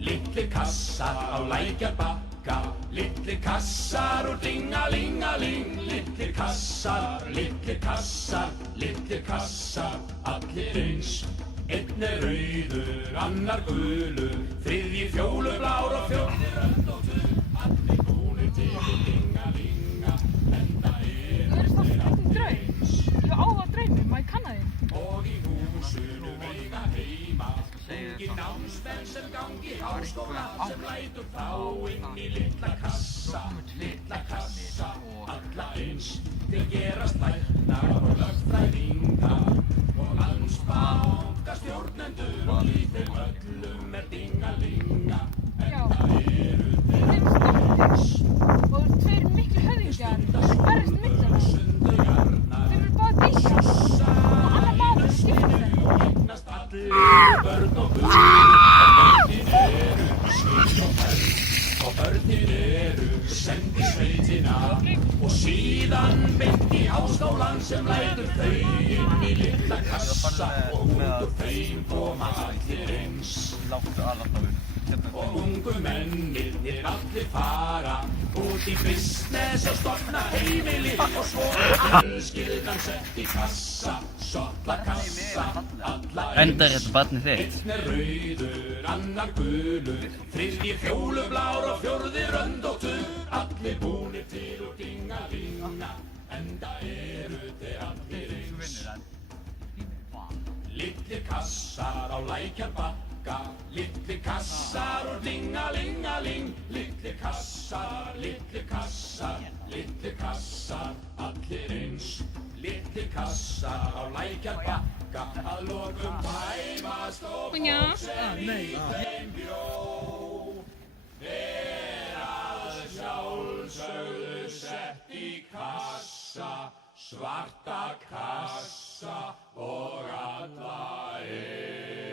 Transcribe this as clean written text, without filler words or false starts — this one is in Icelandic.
litlir kassar á lækjarbakka, litlir kassar og dingalingaling, litlir kassar, allir eins. Einn rauður, annar gulur, þriðji fjólublár og fjórði rönd og tvö, allir búnir til dingalinga, enda þeir allir eins. Ég á að draumum, maður kanna þinn. Og í húsinu eiga heima, ungir námsmenn sem gangi háskóla, sem lætur þá inn í litla kassa, alla eins. Þeir gerast læknar og lögfræðingar og landsbankastjórnendur og í þeim öllum dingalinga, enda eru þeir allir eins. Og tveir miklu höfðingjar, verðist millar. Þeir eru bara að deyja og annar maður skipta þeim. Eignast allir börn og börn, og börnin eru send í sveitina og síðan beint í háskólann sem lætur þau inn í litla kassa og út úr þeim koma allir eins. Og ungu mennirnir allir fara út í business og stofna heimili og svo fjölskyldan sett í kassa, solla kassa, alla eins. Endar þetta barnið þitt? Einn rauður, annar gulur, þriðji fjólublár og fjórði rönd og tvö, allir búnir til og dingalinga, enda eru þeir allir eins. Litlir kassar á lækjarbakka, litlir kassar og dingalingaling, litlir kassar, allir eins. Litlir kassar á lækjarbakka, að lokum tæmast og fólk sem í þeim bjó. Er að sjálfsögðu sett í kassa, svarta kassa og alla eins.